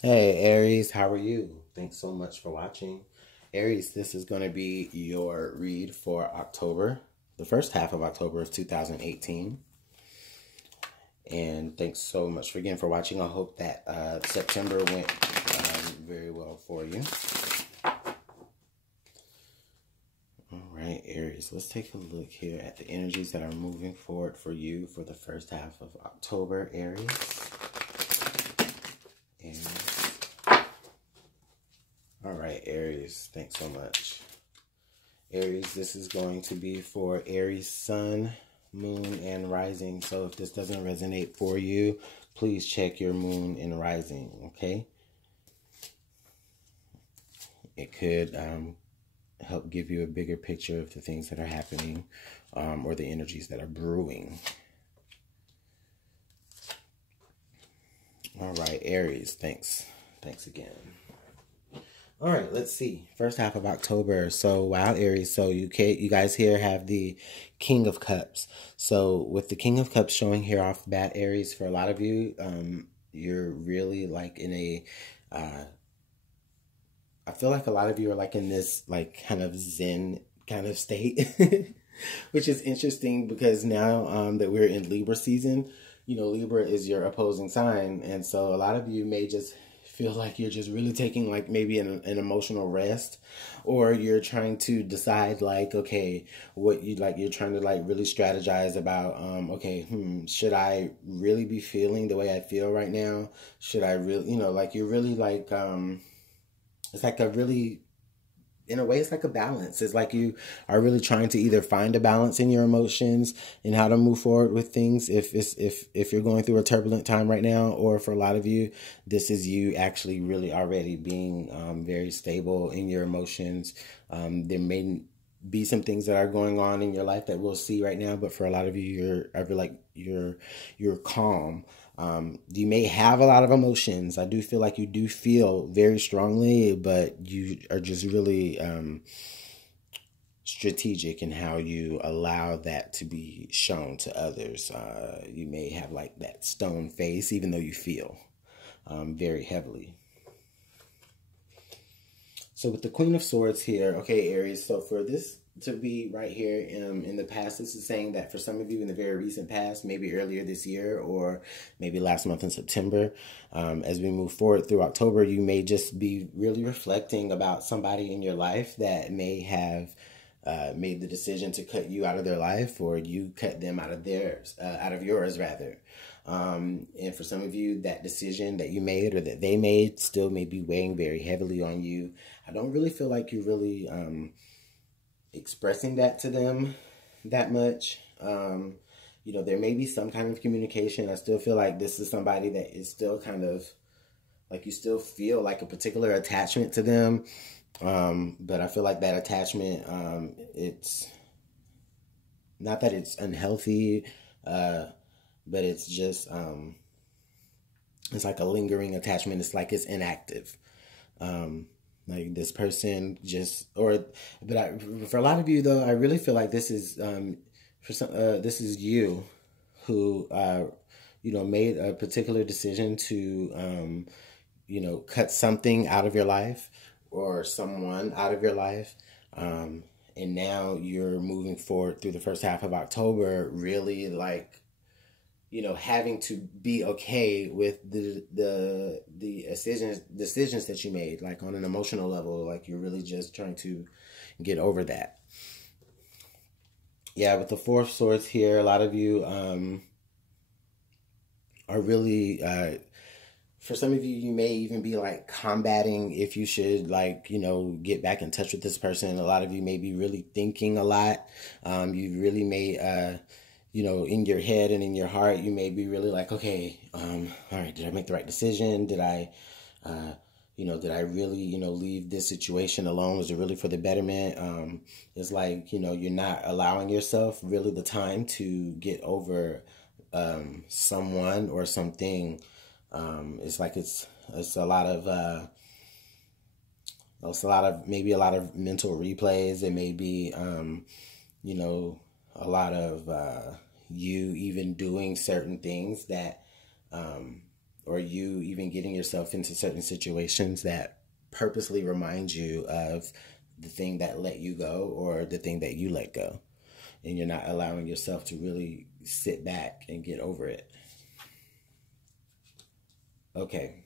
Hey Aries, how are you? Thanks so much for watching. Aries, this is going to be your read for October, the first half of October of 2018. And thanks so much again for watching. I hope that September went very well for you. All right, Aries, let's take a look here at the energies that are moving forward for you for the first half of October, Aries. And all right, Aries, thanks so much. Aries, this is going to be for Aries Sun, Moon, and Rising. So if this doesn't resonate for you, please check your Moon and Rising, okay? It could help give you a bigger picture of the things that are happening or the energies that are brewing. All right, Aries, thanks. Thanks again. All right, let's see. First half of October. So, wow, Aries. So you guys here have the King of Cups. So with the King of Cups showing here off the bat, Aries, for a lot of you, you're really like in a, I feel like a lot of you are like in this like kind of Zen kind of state, which is interesting because now that we're in Libra season, you know, Libra is your opposing sign. And so a lot of you may just feel like you're just really taking like maybe an emotional rest, or you're trying to decide like, okay, what you like, you're trying to like really strategize about, okay, should I really be feeling the way I feel right now? Should I really, you know, like you're really like, it's like a really, in a way, it's like a balance. It's like you are really trying to either find a balance in your emotions and how to move forward with things if you're going through a turbulent time right now, or for a lot of you, this is you actually really already being very stable in your emotions. There may be some things that are going on in your life that we'll see right now, but for a lot of you, I feel like you're calm. You may have a lot of emotions. I do feel like you do feel very strongly, but you are just really strategic in how you allow that to be shown to others. You may have like that stone face, even though you feel very heavily. So with the Queen of Swords here, okay, Aries, so for this to be right here in the past, this is saying that for some of you in the very recent past, maybe earlier this year or maybe last month in September, as we move forward through October, you may just be really reflecting about somebody in your life that may have made the decision to cut you out of their life, or you cut them out of theirs, out of yours rather. And for some of you, that decision that you made or that they made still may be weighing very heavily on you. I don't really feel like you're really expressing that to them that much. You know, there may be some kind of communication. I still feel like this is somebody that is still kind of like you still feel like a particular attachment to them. But I feel like that attachment, it's not that it's unhealthy, but it's just, it's like a lingering attachment. It's like it's inactive. Like this person just, for a lot of you though, I really feel like this is, this is you who, you know, made a particular decision to, you know, cut something out of your life or someone out of your life. And now you're moving forward through the first half of October, really like, you know, having to be okay with the decisions that you made, like on an emotional level, like you're really just trying to get over that. Yeah, with the Four of Swords here, a lot of you are really for some of you, you may even be like combating if you should, like, you know, get back in touch with this person. A lot of you may be really thinking a lot. You really may, you know, in your head and in your heart, you may be really like, okay, all right, did I make the right decision? Did I, you know, did I really, you know, leave this situation alone? Was it really for the betterment? It's like, you know, you're not allowing yourself really the time to get over someone or something. It's like it's a lot of maybe a lot of mental replays. It may be you know, a lot of you even doing certain things that or you even getting yourself into certain situations that purposely remind you of the thing that let you go or the thing that you let go. And you're not allowing yourself to really sit back and get over it. Okay.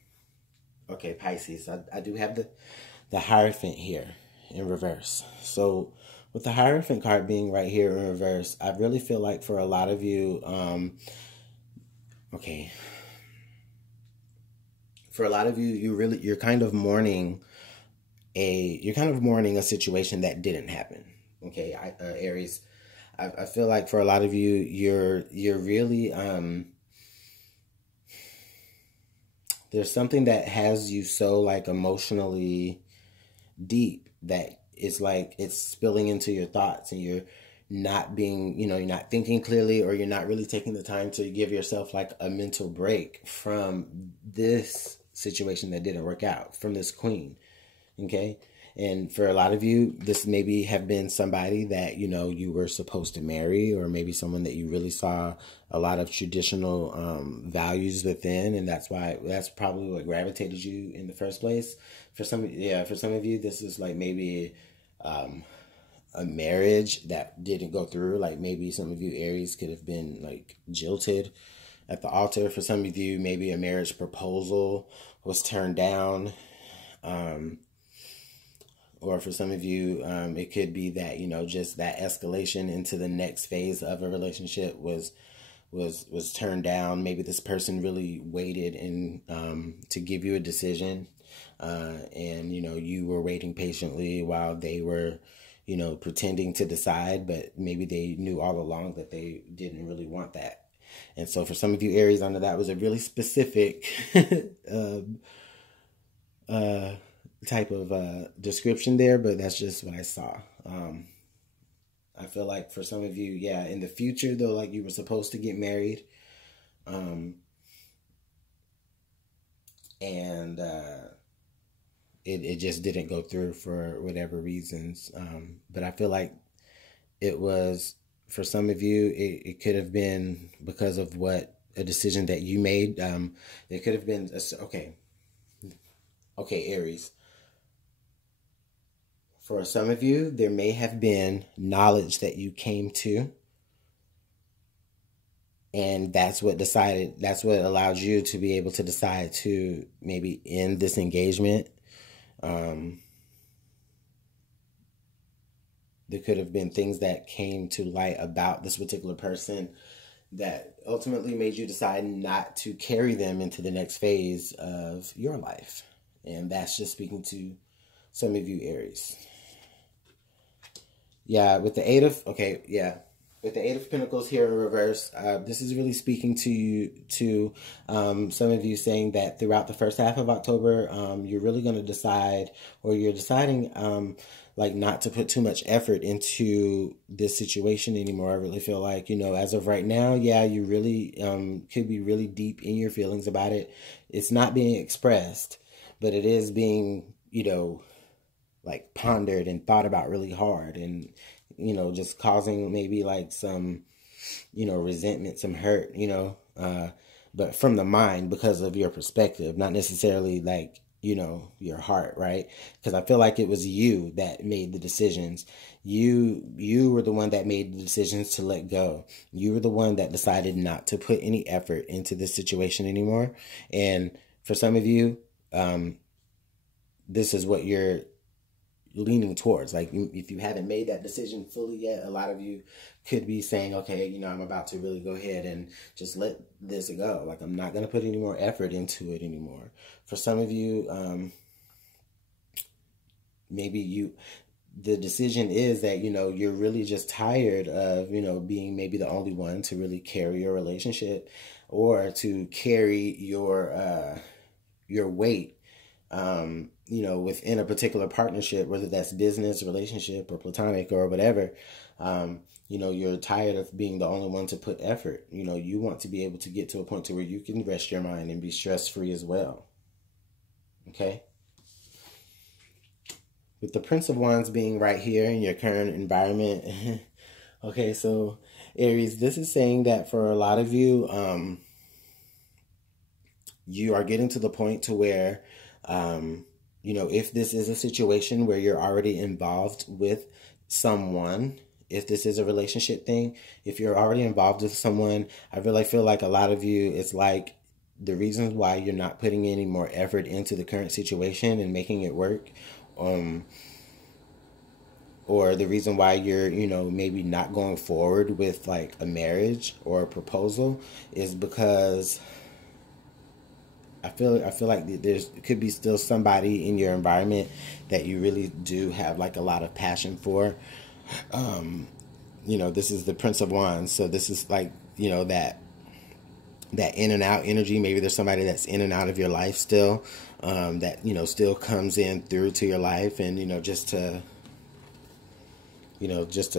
Okay, Pisces. I do have the Hierophant here in reverse. So with the Hierophant card being right here in reverse, I really feel like for a lot of you, for a lot of you, you're kind of mourning a situation that didn't happen. Okay, Aries, I feel like for a lot of you, you're really there's something that has you so like emotionally deep that it's like it's spilling into your thoughts, and you're not being, you're not thinking clearly, or you're not really taking the time to give yourself like a mental break from this situation that didn't work out, from this queen. Okay. And for a lot of you, this maybe have been somebody that, you were supposed to marry, or maybe someone that you really saw a lot of traditional values within. And that's probably what gravitated you in the first place. For some of you, this is like maybe a marriage that didn't go through. Like maybe some of you Aries could have been like jilted at the altar. For some of you, maybe a marriage proposal was turned down. Or for some of you, it could be that, just that escalation into the next phase of a relationship was turned down. Maybe this person really waited to give you a decision. And, you were waiting patiently while they were, pretending to decide, but maybe they knew all along that they didn't really want that. And so for some of you Aries, I know that was a really specific type of description there, but that's just what I saw. I feel like for some of you, in the future though, like you were supposed to get married, and it just didn't go through for whatever reasons. But I feel like it was, for some of you, it could have been because of a decision that you made. It could have been okay, Aries. For some of you, there may have been knowledge that you came to, and that's what allowed you to be able to decide to maybe end this engagement. There could have been things that came to light about this particular person that ultimately made you decide not to carry them into the next phase of your life. And that's just speaking to some of you Aries. With the Eight of Pentacles here in reverse, this is really speaking to you, to some of you, saying that throughout the first half of October, you're really going to decide, or you're deciding, like not to put too much effort into this situation anymore. I really feel like, as of right now, you really could be really deep in your feelings about it. It's not being expressed, but it is being, like pondered and thought about really hard, and, just causing maybe like some, resentment, some hurt, but from the mind, because of your perspective, not necessarily like, your heart, right? Because I feel like it was you that made the decisions. You were the one that made the decisions to let go. You were the one that decided not to put any effort into this situation anymore. And for some of you, this is what you're leaning towards. Like, if you haven't made that decision fully yet, a lot of you could be saying, okay, I'm about to really go ahead and just let this go. Like, I'm not going to put any more effort into it anymore. For some of you, maybe the decision is that, you're really just tired of, being maybe the only one to really carry your relationship, or to carry your weight, within a particular partnership, whether that's business, relationship, or platonic, or whatever. You're tired of being the only one to put effort. You want to be able to get to a point to where you can rest your mind and be stress-free as well. Okay? With the Prince of Wands being right here in your current environment. Okay, so Aries, this is saying that for a lot of you, you are getting to the point to where, if this is a situation where you're already involved with someone, if this is a relationship thing, if you're already involved with someone, I really feel like a lot of you, it's like the reasons why you're not putting any more effort into the current situation and making it work, or the reason why you're, maybe not going forward with like a marriage or a proposal is because I feel like there's could be still somebody in your environment that you really do have like a lot of passion for. This is the Prince of Wands, so this is like, that in and out energy. Maybe there's somebody that's in and out of your life still, that still comes in through to your life, and just to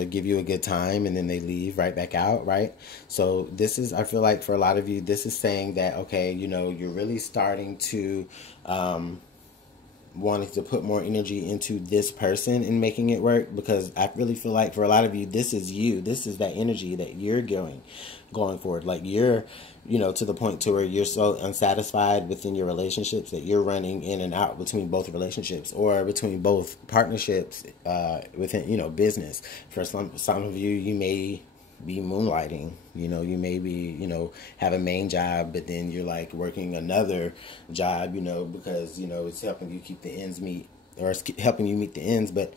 give you a good time, and then they leave right back out, right? So this is, I feel like for a lot of you, this is saying that, okay, you're really starting to wanting to put more energy into this person and making it work, because I really feel like for a lot of you, this is you. This is that energy that you're going forward. Like you're, to the point to where you're so unsatisfied within your relationships that you're running in and out between both relationships or between both partnerships within, business. For some of you, you may be moonlighting, you may be, have a main job, but then you're like working another job, because, it's helping you keep the ends meet, or it's helping you meet the ends, but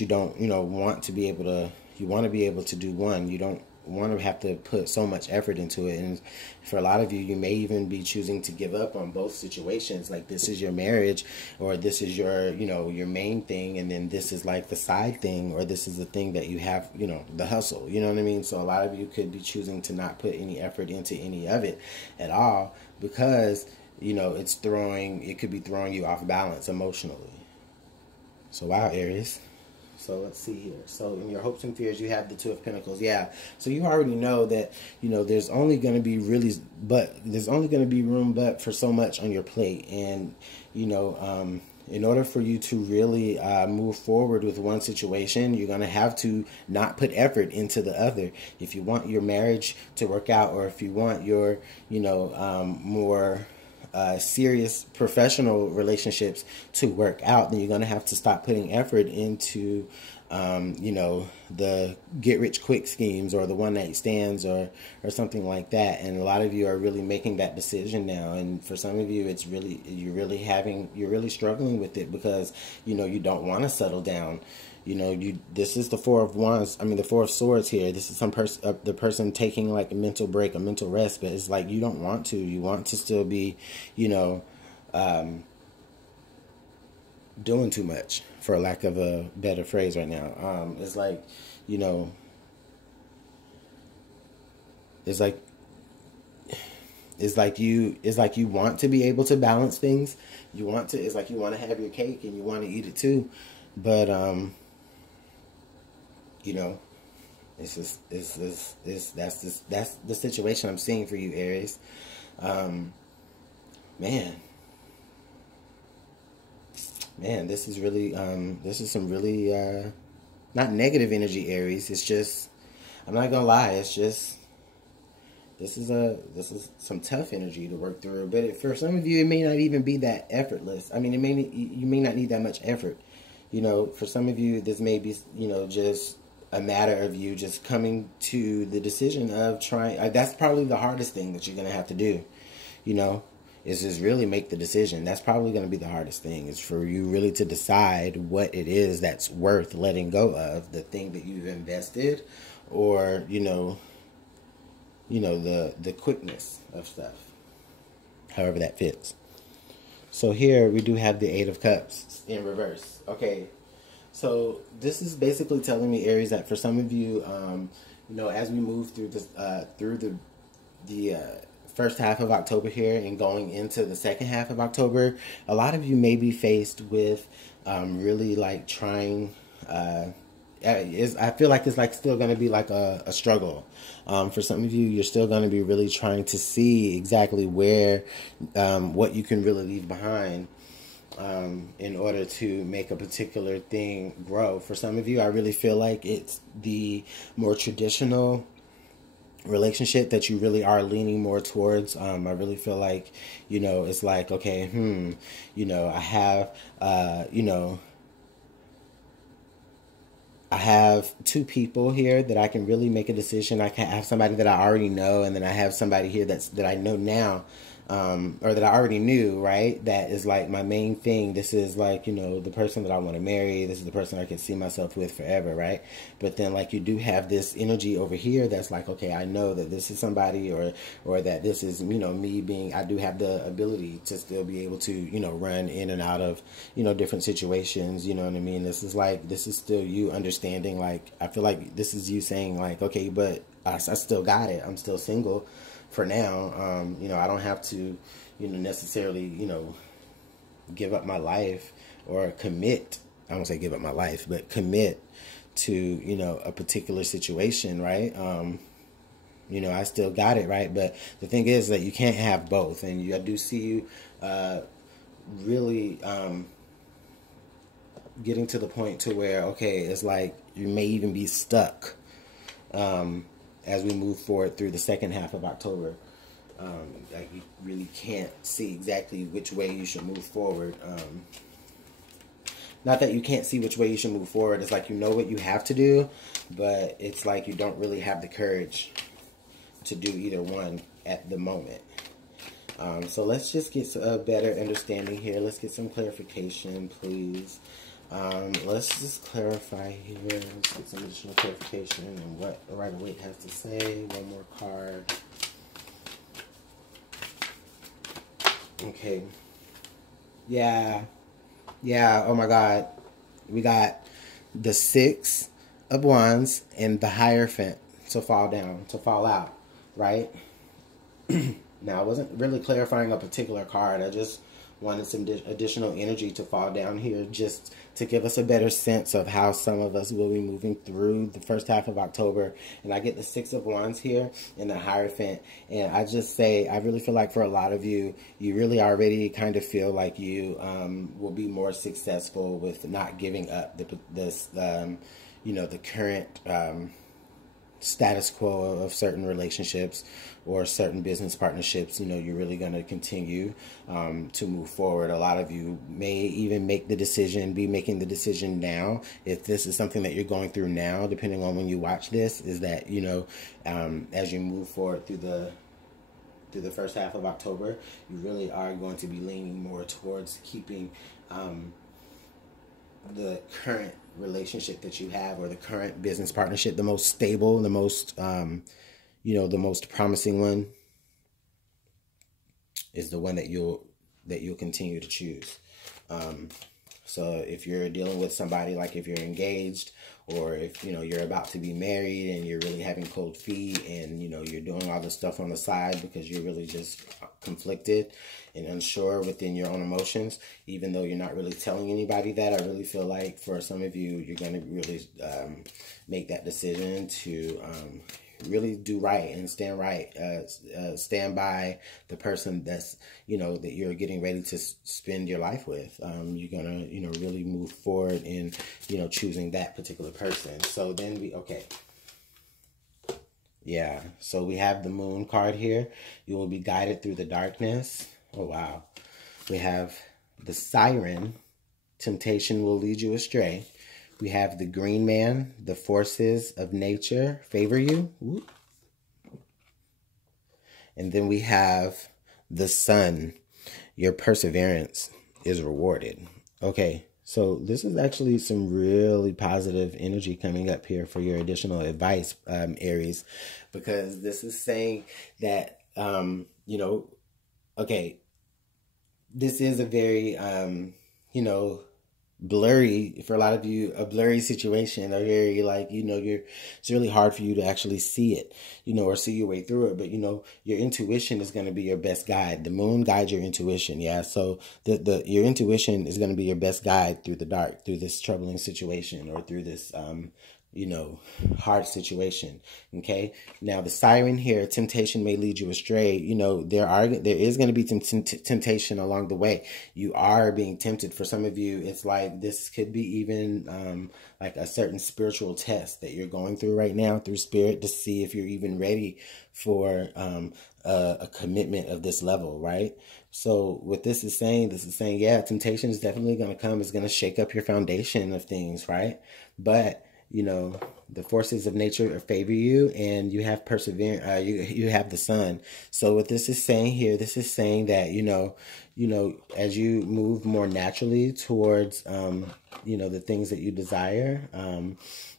you don't, want to be able to, you want to be able to do one. You don't want to have to put so much effort into it. And for a lot of you, you may even be choosing to give up on both situations. Like this is your marriage, or this is your, your main thing, and then this is like the side thing, or this is the thing that you have, the hustle, you know what I mean? So a lot of you could be choosing to not put any effort into any of it at all, because, it could be throwing you off balance emotionally. So wow, Aries. So let's see here. So in your hopes and fears, you have the Two of Pentacles. Yeah. So you already know that, there's only going to be room but for so much on your plate. And, in order for you to really move forward with one situation, you're going to have to not put effort into the other. If you want your marriage to work out, or if you want your, more serious professional relationships to work out, then you're going to have to stop putting effort into, the get rich quick schemes or the one night stands or something like that. And a lot of you are really making that decision now. And for some of you, it's really, you're really struggling with it because, you don't want to settle down. This is the Four of Wands. I mean, the Four of Swords here. This is the person taking like a mental break, a mental rest, but it's like you don't want to. You want to still be, doing too much, for lack of a better phrase right now. It's like, it's like you want to be able to balance things. It's like you want to have your cake and you want to eat it too, but that's the situation I'm seeing for you, Aries. Man, this is really, this is some really, not negative energy, Aries. It's just, I'm not gonna lie, it's just, this is some tough energy to work through. But for some of you, it may not even be that effortless. I mean, you may not need that much effort. For some of you, this may be, just a matter of you just coming to the decision of trying. That's probably the hardest thing that you're gonna have to do. Is just really make the decision. That's probably going to be the hardest thing, is for you really to decide what it is that's worth letting go of, the thing that you've invested, or, the quickness of stuff, however that fits. So here we do have the Eight of Cups in reverse. Okay, so this is basically telling me, Aries, that for some of you, as we move through this, through the first half of October here and going into the second half of October, a lot of you may be faced with really like trying. I feel like it's like still going to be like a struggle. For some of you, you're still going to be really trying to see exactly where, what you can really leave behind in order to make a particular thing grow. For some of you, I really feel like it's the more traditional relationship that you really are leaning more towards. I really feel like, it's like, okay, I have, I have two people here that I can really make a decision. I can have somebody that I already know, and then I have somebody here that I know now, or that I already knew, right? That is like my main thing. This is like, the person that I want to marry. This is the person I can see myself with forever, right? But then like you do have this energy over here that's like, okay, I know that this is somebody, or that this is, me being, I do have the ability to still be able to, run in and out of, different situations, you know what I mean? This is still you understanding, like, I feel like this is you saying like, okay, but I still got it. I'm still single for now. I don't have to, necessarily, give up my life or commit. I won't say give up my life, but commit to, a particular situation, right? I still got it, right? But the thing is that you can't have both. And I do see you really getting to the point to where, okay, it's like you may even be stuck as we move forward through the second half of October. Like you really can't see exactly which way you should move forward. Not that you can't see which way you should move forward. It's like you know what you have to do, but it's like you don't really have the courage to do either one at the moment. So let's just get a better understanding here. Let's get some clarification, please. Let's just clarify here. Let's get some additional clarification and what Rider-Waite has to say. One more card. Okay. Yeah. Oh my God. We got the Six of Wands and the Hierophant to fall down, to fall out, right? Now, I wasn't really clarifying a particular card. I just wanted some additional energy to fall down here just to give us a better sense of how some of us will be moving through the first half of October. And I get the Six of Wands here and the Hierophant. And I just say, I really feel like for a lot of you, you really already kind of feel like you will be more successful with not giving up the current status quo of certain relationships or certain business partnerships. You're really going to continue to move forward. A lot of you may even be making the decision now, if this is something that you're going through now, depending on when you watch this, is that, as you move forward through the first half of October, you really are going to be leaning more towards keeping the current relationship that you have, or the current business partnership, the most stable, the most the most promising one, is the one that you'll continue to choose. So if you're dealing with somebody, like if you're engaged, or if you're about to be married and you're really having cold feet, and you're doing all this stuff on the side because you're really just conflicted and unsure within your own emotions, even though you're not really telling anybody that, I really feel like for some of you, you're going to really make that decision to really do right and stand right, stand by the person that's, that you're getting ready to spend your life with. You're going to, really move forward in, choosing that particular person. So then yeah, so we have the Moon card here. You will be guided through the darkness. Oh, wow. We have the Siren. Temptation will lead you astray. We have the Green Man. The forces of nature favor you. Ooh. And then we have the Sun. Your perseverance is rewarded. Okay, so this is actually some really positive energy coming up here for your additional advice, Aries, because this is saying that, okay, this is a very, blurry, for a lot of you, a blurry situation, a very it's really hard for you to actually see it, or see your way through it. But, your intuition is going to be your best guide. The Moon guides your intuition. Yeah. So your intuition is going to be your best guide through the dark, through this troubling situation, or through this, hard situation. Okay. Now the siren here, temptation may lead you astray. There is going to be temptation along the way. You are being tempted. For some of you, it's like this could be even like a certain spiritual test that you're going through right now through spirit to see if you're even ready for a commitment of this level, right? So what this is saying, yeah, temptation is definitely going to come. It's going to shake up your foundation of things, right? But the forces of nature favor you, and you have perseverance. You have the sun. So what this is saying here, this is saying that as you move more naturally towards the things that you desire,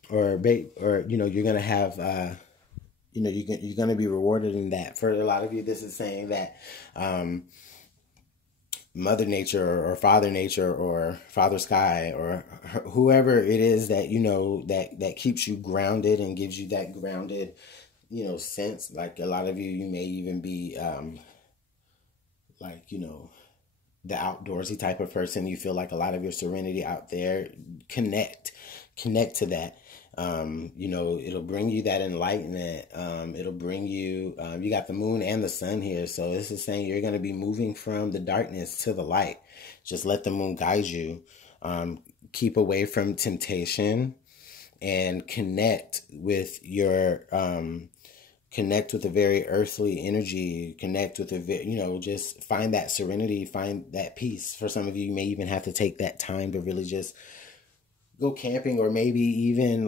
or you're gonna have you're gonna be rewarded in that. For a lot of you, this is saying that Mother Nature or Father Nature or Father Sky or whoever it is that that keeps you grounded and gives you that grounded sense. Like a lot of you may even be the outdoorsy type of person. You feel like a lot of your serenity out there. Connect to that. It'll bring you that enlightenment. It'll bring you, you got the moon and the sun here. So this is saying you're going to be moving from the darkness to the light. Just let the moon guide you. Keep away from temptation and connect with a very earthly energy. Connect with just find that serenity, find that peace. For some of you, you may even have to take that time to really just go camping, or maybe even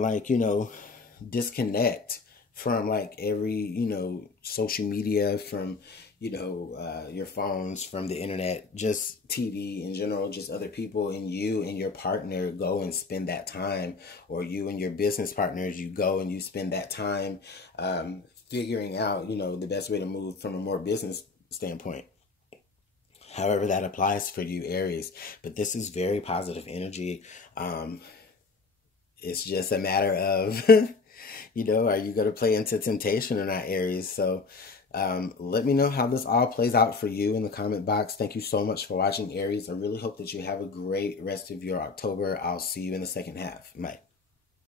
disconnect from every social media, from your phones, from the internet, just TV in general, just other people, and you and your partner go and spend that time, or you and your business partners, you go and you spend that time figuring out the best way to move from a more business standpoint. However that applies for you, Aries. But this is very positive energy. It's just a matter of, are you going to play into temptation or not, Aries? So let me know how this all plays out for you in the comment box. Thank you so much for watching, Aries. I really hope that you have a great rest of your October. I'll see you in the second half. Bye.